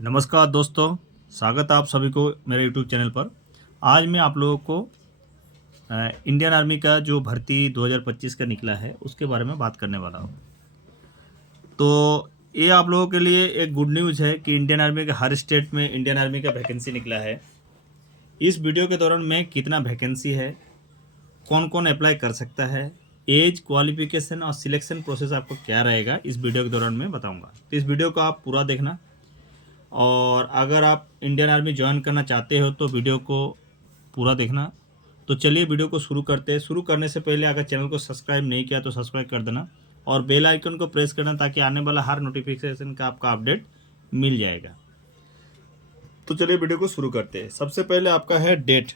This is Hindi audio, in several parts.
नमस्कार दोस्तों, स्वागत है आप सभी को मेरे यूट्यूब चैनल पर। आज मैं आप लोगों को इंडियन आर्मी का जो भर्ती 2025 का निकला है उसके बारे में बात करने वाला हूँ। तो ये आप लोगों के लिए एक गुड न्यूज़ है कि इंडियन आर्मी के हर स्टेट में इंडियन आर्मी का वैकेंसी निकला है। इस वीडियो के दौरान मैं कितना वैकेंसी है, कौन कौन अप्लाई कर सकता है, एज, क्वालिफिकेशन और सिलेक्शन प्रोसेस आपको क्या रहेगा, इस वीडियो के दौरान मैं बताऊँगा। तो इस वीडियो को आप पूरा देखना। और अगर आप इंडियन आर्मी ज्वाइन करना चाहते हो तो वीडियो को पूरा देखना। तो चलिए वीडियो को शुरू करते हैं। शुरू करने से पहले अगर चैनल को सब्सक्राइब नहीं किया तो सब्सक्राइब कर देना और बेल आइकन को प्रेस करना ताकि आने वाला हर नोटिफिकेशन का आपका अपडेट मिल जाएगा। तो चलिए वीडियो को शुरू करते हैं। सबसे पहले आपका है डेट।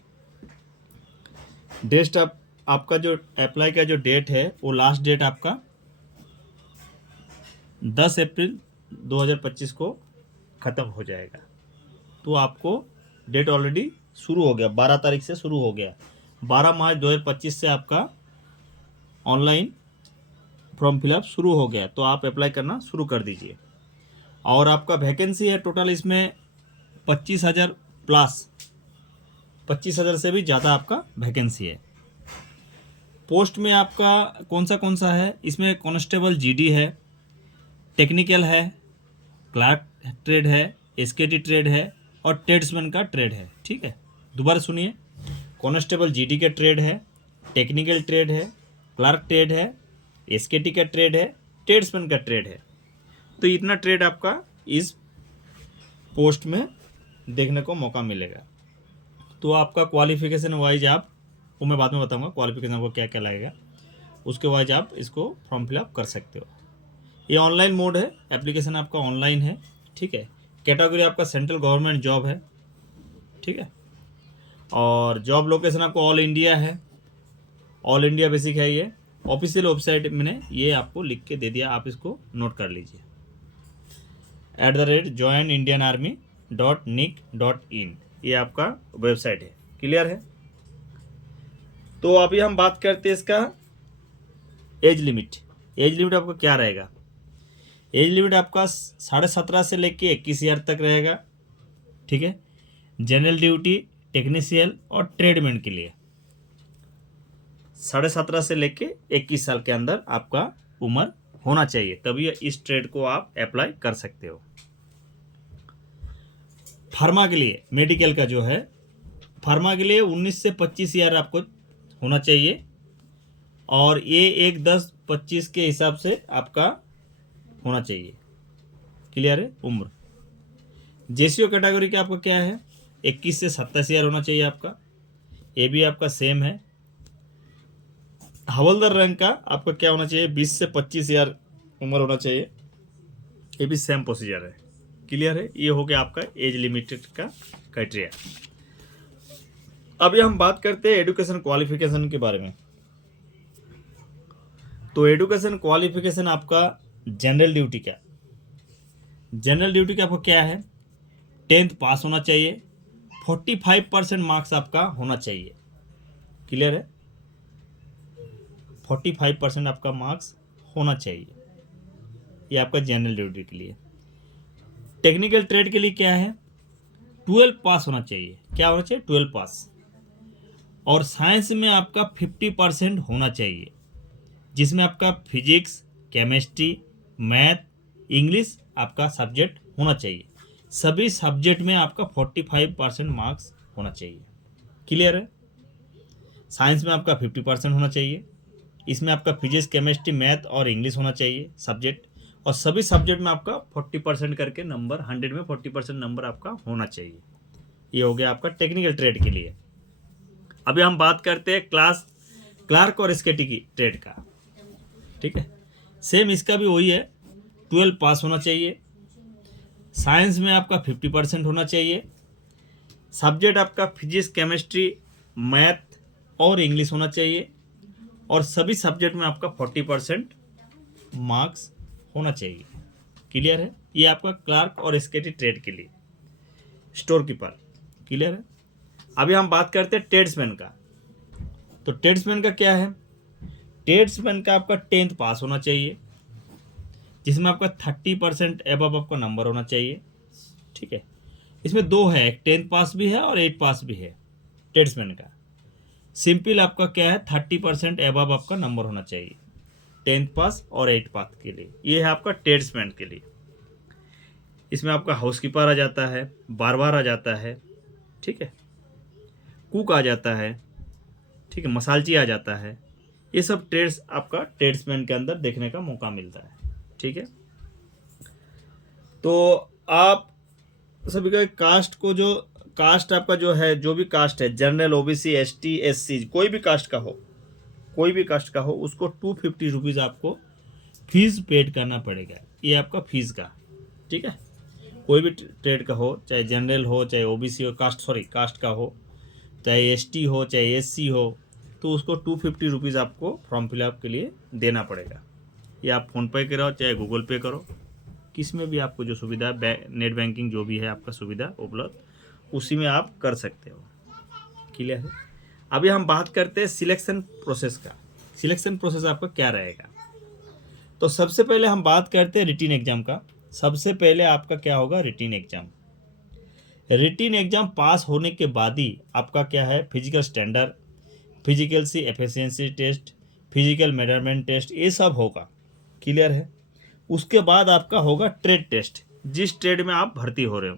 आपका जो अप्लाई का जो डेट है वो लास्ट डेट आपका 10 अप्रैल 2025 को ख़त्म हो जाएगा। तो आपको डेट ऑलरेडी शुरू हो गया, 12 तारीख से शुरू हो गया। 12 मार्च 2025 से आपका ऑनलाइन फॉर्म फिलअप शुरू हो गया, तो आप अप्लाई करना शुरू कर दीजिए। और आपका वैकेंसी है टोटल इसमें 25,000 प्लस, 25,000 से भी ज़्यादा आपका वैकेंसी है। पोस्ट में आपका कौन सा है, इसमें कांस्टेबल जीडी है, टेक्निकल है, क्लर्क ट्रेड है, एसकेटी ट्रेड है और ट्रेड्समैन का ट्रेड है। ठीक है, दोबारा सुनिए। कांस्टेबल जीडी का ट्रेड है, टेक्निकल ट्रेड है, क्लर्क ट्रेड है, एसकेटी का ट्रेड है, ट्रेड्समैन का ट्रेड है। तो इतना ट्रेड आपका इस पोस्ट में देखने को मौका मिलेगा। तो आपका क्वालिफिकेशन वाइज आप, वो मैं बाद में बताऊंगा क्वालिफिकेशन आपको क्या क्या लगेगा, उसके वाइज आप इसको फॉर्म फिलअप कर सकते हो। ये ऑनलाइन मोड है, एप्लीकेशन आपका ऑनलाइन है। ठीक है, कैटेगरी आपका सेंट्रल गवर्नमेंट जॉब है। ठीक है, और जॉब लोकेशन आपको ऑल इंडिया है, ऑल इंडिया बेसिक है। ये ऑफिशियल वेबसाइट मैंने ये आपको लिख के दे दिया, आप इसको नोट कर लीजिए। @joinindianarmy.nic.in ये आपका वेबसाइट है। क्लियर है। तो अभी हम बात करते हैं इसका एज लिमिट। एज लिमिट आपका क्या रहेगा? एज लिमिट आपका 17.5 से लेके 21,000 तक रहेगा। ठीक है, जनरल ड्यूटी, टेक्नीशियन और ट्रेडमैन के लिए 17.5 से लेके 21 साल के अंदर आपका उम्र होना चाहिए, तभी इस ट्रेड को आप अप्लाई कर सकते हो। फार्मा के लिए, मेडिकल का जो है, फार्मा के लिए 19 से 25,000 आपको होना चाहिए। और ये 1/10/25 के हिसाब से आपका होना चाहिए। क्लियर है उम्र। जेसीओ कैटेगरी का आपका क्या है, 21 से 27,000 होना चाहिए आपका, ये भी आपका सेम है। हवलदार रैंक का आपका क्या होना चाहिए, 20 से 25,000 उम्र होना चाहिए, ये भी सेम प्रोसीजर है। क्लियर है, ये हो गया आपका एज लिमिटेड का क्राइटेरिया। अभी हम बात करते हैं एजुकेशन क्वालिफिकेशन के बारे में। तो एजुकेशन क्वालिफिकेशन आपका जनरल ड्यूटी का, जनरल ड्यूटी का आपको क्या है, 10th पास होना चाहिए, 45% मार्क्स आपका होना चाहिए। क्लियर है, 45% आपका मार्क्स होना चाहिए, ये आपका जनरल ड्यूटी के लिए। टेक्निकल ट्रेड के लिए क्या है, 12 पास होना चाहिए। क्या होना चाहिए, 12 पास। और साइंस में आपका 50% होना चाहिए, जिसमें आपका फिजिक्स, केमिस्ट्री, मैथ, इंग्लिश आपका सब्जेक्ट होना चाहिए। सभी सब्जेक्ट में आपका 45% मार्क्स होना चाहिए। क्लियर है। साइंस में आपका 50% होना चाहिए, इसमें आपका फिजिक्स, केमिस्ट्री, मैथ और इंग्लिश होना चाहिए सब्जेक्ट। और सभी सब्जेक्ट में आपका 40% करके नंबर, 100 में 40% नंबर आपका होना चाहिए। ये हो गया आपका टेक्निकल ट्रेड के लिए। अभी हम बात करते हैं क्लार्क और एसकेटी की ट्रेड का। ठीक है, सेम इसका भी वही है, 12 पास होना चाहिए, साइंस में आपका 50% होना चाहिए, सब्जेक्ट आपका फिजिक्स, केमिस्ट्री, मैथ और इंग्लिश होना चाहिए, और सभी सब्जेक्ट में आपका 40% मार्क्स होना चाहिए। क्लियर है, ये आपका क्लार्क और एसकेटी ट्रेड के लिए। Store keeper. क्लियर है। अभी हम बात करते हैं ट्रेड्समैन का। तो ट्रेड्समैन का क्या है, ट्रेड्समैन का आपका 10th पास होना चाहिए, जिसमें आपका 30% एबव आपका नंबर होना चाहिए। ठीक है। इसमें दो है, एक 10th पास भी है और 8 पास भी है ट्रेड्समैन का। सिंपल आपका क्या है, 30% एबव आपका नंबर होना चाहिए 10th पास और 8 पास के लिए। ये है आपका ट्रेड्समैन के लिए। इसमें आपका हाउसकीपर आ जाता है, बारबार आ जाता है, ठीक है, कुक आ जाता है, ठीक है, मसालची आ जाता है। ये सब ट्रेड्स आपका ट्रेड्समैन के अंदर देखने का मौका मिलता है, ठीक है। तो आप सभी का कास्ट को, जो कास्ट आपका जो है, जो भी कास्ट है, जनरल, ओबीसी, एसटी, एससी, कोई भी कास्ट का हो, कोई भी कास्ट का हो, उसको 250 रुपीज़ आपको फीस पेड करना पड़ेगा। ये आपका फीस का, ठीक है। कोई भी ट्रेड का हो, चाहे जनरल हो, चाहे ओबीसी हो, कास्ट का हो, चाहे एसटी हो, चाहे एससी हो, तो उसको 250 रुपीज़ आपको फॉर्म फिलअप के लिए देना पड़ेगा। या आप फ़ोनपे करो चाहे गूगल पे करो, किस में भी आपको जो सुविधा, नेट बैंकिंग जो भी है आपका सुविधा उपलब्ध, उसी में आप कर सकते हो। क्लियर है। अभी हम बात करते हैं सिलेक्शन प्रोसेस का। सिलेक्शन प्रोसेस आपका क्या रहेगा? तो सबसे पहले हम बात करते हैं रिटन एग्जाम का। सबसे पहले आपका क्या होगा, written exam. Written exam pass होने के बाद ही आपका क्या है, फिजिकल स्टैंडर्ड, फिजिकल सी efficiency test, physical measurement test, ये सब होगा। क्लियर है। उसके बाद आपका होगा ट्रेड टेस्ट, जिस ट्रेड में आप भर्ती हो रहे हो।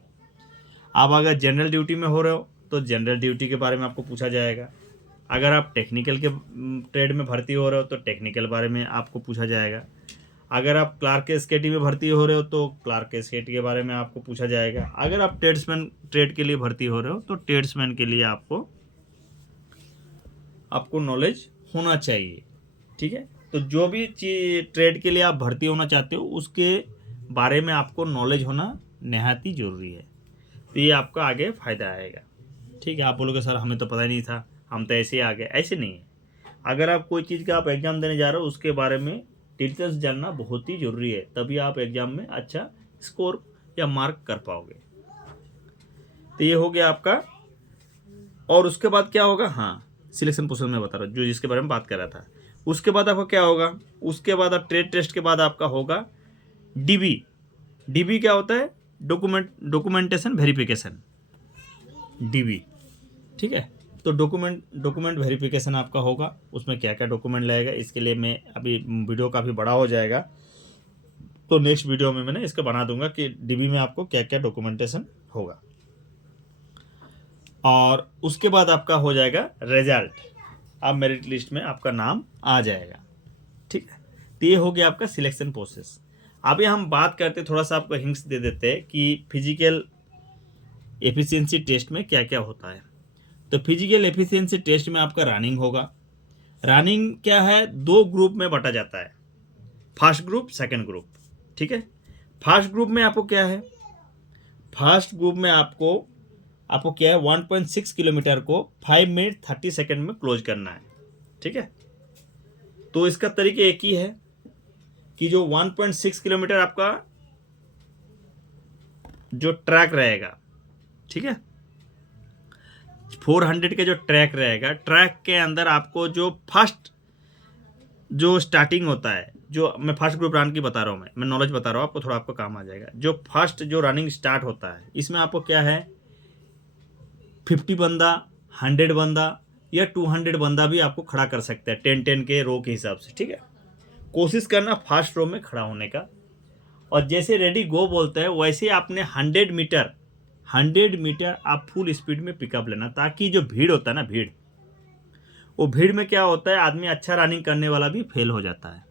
आप अगर जनरल ड्यूटी में हो रहे हो तो जनरल ड्यूटी के बारे में आपको पूछा जाएगा। अगर आप टेक्निकल के ट्रेड में भर्ती हो रहे हो तो टेक्निकल बारे में आपको पूछा जाएगा। अगर आप क्लार्क स्केटी में भर्ती हो रहे हो तो क्लार्क स्केटी के बारे में आपको पूछा जाएगा। अगर आप ट्रेड्समैन ट्रेड के लिए भर्ती हो रहे हो तो ट्रेड्समैन के लिए आपको नॉलेज होना चाहिए, ठीक है। तो जो भी ट्रेड के लिए आप भर्ती होना चाहते हो उसके बारे में आपको नॉलेज होना निहायत ही ज़रूरी है। तो ये आपका आगे फ़ायदा आएगा, ठीक है। आप बोलोगे सर हमें तो पता ही नहीं था, हम तो ऐसे ही आ गए। ऐसे नहीं है। अगर आप कोई चीज़ का आप एग्ज़ाम देने जा रहे हो उसके बारे में डिटेल्स जानना बहुत ही ज़रूरी है, तभी आप एग्ज़ाम में अच्छा स्कोर या मार्क कर पाओगे। तो ये हो गया आपका। और उसके बाद क्या होगा, हाँ, सिलेक्शन प्रोसेस में बता रहा हूँ, जो जिसके बारे में बात कर रहा था। उसके बाद आपका क्या होगा, उसके बाद आप ट्रेड टेस्ट के बाद आपका होगा डीबी। डीबी क्या होता है, डॉक्यूमेंटेशन वेरिफिकेशन, डीबी, ठीक है। तो डॉक्यूमेंट वेरिफिकेशन आपका होगा। उसमें क्या क्या डॉक्यूमेंट लगेगा, इसके लिए मैं अभी वीडियो काफ़ी बड़ा हो जाएगा, तो नेक्स्ट वीडियो में मैंने इसका बना दूंगा कि डीबी में आपको क्या क्या डॉक्यूमेंटेशन होगा। और उसके बाद आपका हो जाएगा रिजल्ट। आप मेरिट लिस्ट में आपका नाम आ जाएगा, ठीक है। तो ये हो गया आपका सिलेक्शन प्रोसेस। अभी हम बात करते, थोड़ा सा आपको हिंट्स दे देते हैं कि फिजिकल एफिशिएंसी टेस्ट में क्या क्या होता है। तो फिजिकल एफिशिएंसी टेस्ट में आपका रनिंग होगा। रनिंग क्या है, 2 ग्रुप में बांटा जाता है, फर्स्ट ग्रुप, सेकंड ग्रुप, ठीक है। फर्स्ट ग्रुप में आपको क्या है, फर्स्ट ग्रुप में आपको क्या है, 1.6 किलोमीटर को 5 मिनट 30 सेकंड में क्लोज करना है, ठीक है। तो इसका तरीका एक ही है कि जो 1.6 किलोमीटर आपका जो ट्रैक रहेगा, ठीक है, 400 का जो ट्रैक रहेगा, ट्रैक के अंदर आपको जो फर्स्ट जो स्टार्टिंग होता है, जो मैं फर्स्ट ग्रुप रन की बता रहा हूँ, मैं नॉलेज बता रहा हूँ आपको, थोड़ा आपको काम आ जाएगा। जो फर्स्ट जो रनिंग स्टार्ट होता है, इसमें आपको क्या है, 50 बंदा, 100 बंदा या 200 बंदा भी आपको खड़ा कर सकते हैं 10-10 के रो के हिसाब से, ठीक है। कोशिश करना फर्स्ट रो में खड़ा होने का, और जैसे रेडी गो बोलते हैं वैसे आपने 100 मीटर आप फुल स्पीड में पिकअप लेना, ताकि जो भीड़ होता है ना, वो भीड़ में क्या होता है, आदमी अच्छा रनिंग करने वाला भी फेल हो जाता है।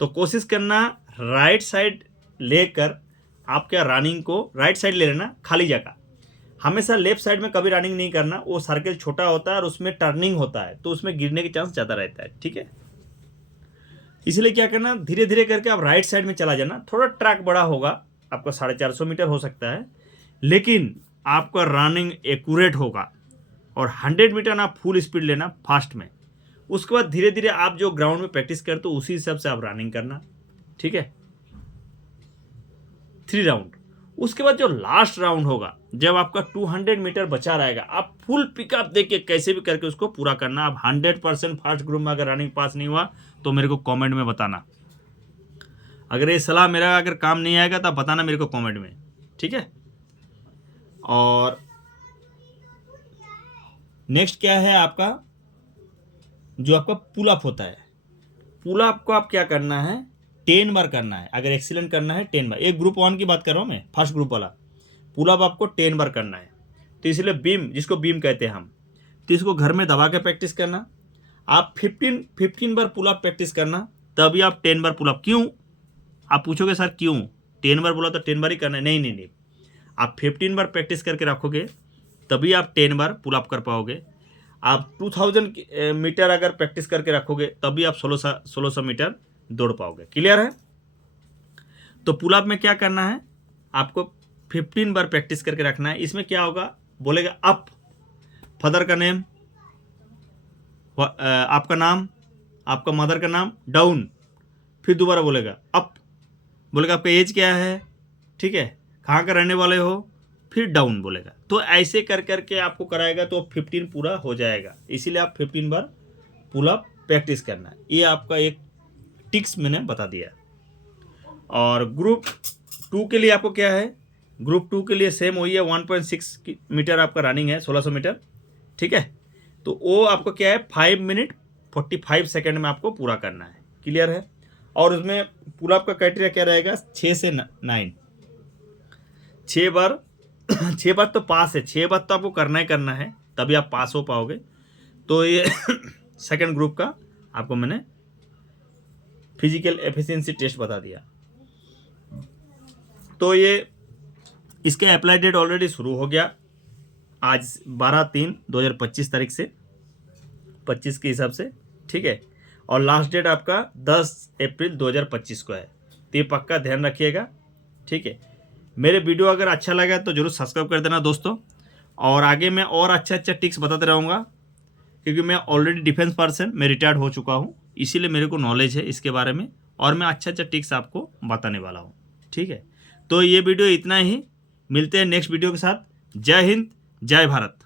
तो कोशिश करना राइट साइड लेकर आप क्या रनिंग को राइट साइड ले लेना, खाली जगह। हमेशा लेफ्ट साइड में कभी रनिंग नहीं करना, वो सर्कल छोटा होता है और उसमें टर्निंग होता है, तो उसमें गिरने के चांस ज़्यादा रहता है, ठीक है। इसलिए क्या करना, धीरे धीरे करके आप राइट साइड में चला जाना। थोड़ा ट्रैक बड़ा होगा, आपका 450 मीटर हो सकता है, लेकिन आपका रनिंग एक्यूरेट होगा। और 100 मीटर आप फुल स्पीड लेना फास्ट में। उसके बाद धीरे धीरे आप जो ग्राउंड में प्रैक्टिस करते हो उसी हिसाब से आप रनिंग करना, ठीक है। 3 राउंड। उसके बाद जो लास्ट राउंड होगा, जब आपका 200 मीटर बचा रहेगा, आप फुल पिकअप देके कैसे भी करके उसको पूरा करना। आप 100% फर्स्ट ग्रुप में अगर रनिंग पास नहीं हुआ तो मेरे को कमेंट में बताना। अगर ये सलाह मेरा अगर काम नहीं आएगा तो आप बताना मेरे को कमेंट में, ठीक है। और नेक्स्ट क्या है आपका, जो आपका पुल अप होता है, पुल अप को आप क्या करना है, 10 बार करना है। अगर एक्सीलेंट करना है 10 बार, एक ग्रुप 1 की बात कर रहा हूँ मैं, फर्स्ट ग्रुप वाला। पुल अप आपको 10 बार करना है। तो इसलिए बीम, जिसको बीम कहते हैं हम, तो इसको घर में दबा के प्रैक्टिस करना। आप 15 बार पुल अप प्रैक्टिस करना, तभी आप 10 बार पुल अप। क्यों, आप पूछोगे सर क्यों, 10 बार बोला तो 10 बार ही करना है? नहीं, आप 15 बार प्रैक्टिस करके रखोगे तभी आप 10 बार पुल अप कर पाओगे। आप 2000 मीटर अगर प्रैक्टिस करके रखोगे तभी आप 1600 मीटर दौड़ पाओगे। क्लियर है? तो पुल अप में क्या करना है, आपको 15 बार प्रैक्टिस करके रखना है। इसमें क्या होगा, बोलेगा अप, फादर का नेम, आपका नाम, आपका मदर का नाम, डाउन, फिर दोबारा बोलेगा अप, बोलेगा आपका एज क्या है, ठीक है, कहाँ का रहने वाले हो, फिर डाउन बोलेगा। तो ऐसे कर करके आपको कराएगा तो 15 पूरा हो जाएगा। इसीलिए आप 15 बार पुल अप प्रैक्टिस करना है। ये आपका एक टिक्स मैंने बता दिया। और ग्रुप 2 के लिए आपको क्या है, ग्रुप 2 के लिए सेम वही है, 1.6 मीटर आपका रनिंग है, 1600 मीटर, ठीक है। तो वो आपको क्या है, 5 मिनट 45 सेकेंड में आपको पूरा करना है। क्लियर है? और उसमें पुल अप का क्राइटेरिया क्या रहेगा, 6 से 9, 6 बार 6 बार तो पास है, 6 बार तो आपको करना ही करना है, तभी आप पास हो पाओगे। तो ये सेकंड ग्रुप का आपको मैंने फिजिकल एफिशिएंसी टेस्ट बता दिया। तो ये इसके अप्लाई डेट ऑलरेडी शुरू हो गया आज 12/3/2025 तारीख से, 25 के हिसाब से, ठीक है। और लास्ट डेट आपका 10 अप्रैल 2025 को है। तो ये पक्का ध्यान रखिएगा, ठीक है। मेरे वीडियो अगर अच्छा लगा तो जरूर सब्सक्राइब कर देना दोस्तों। और आगे मैं और अच्छा टिप्स बताते रहूँगा, क्योंकि मैं ऑलरेडी डिफेंस पर्सन, मैं रिटायर्ड हो चुका हूँ, इसीलिए मेरे को नॉलेज है इसके बारे में, और मैं अच्छा टिप्स आपको बताने वाला हूँ, ठीक है। तो ये वीडियो इतना ही, मिलते हैं नेक्स्ट वीडियो के साथ। जय हिंद, जय भारत।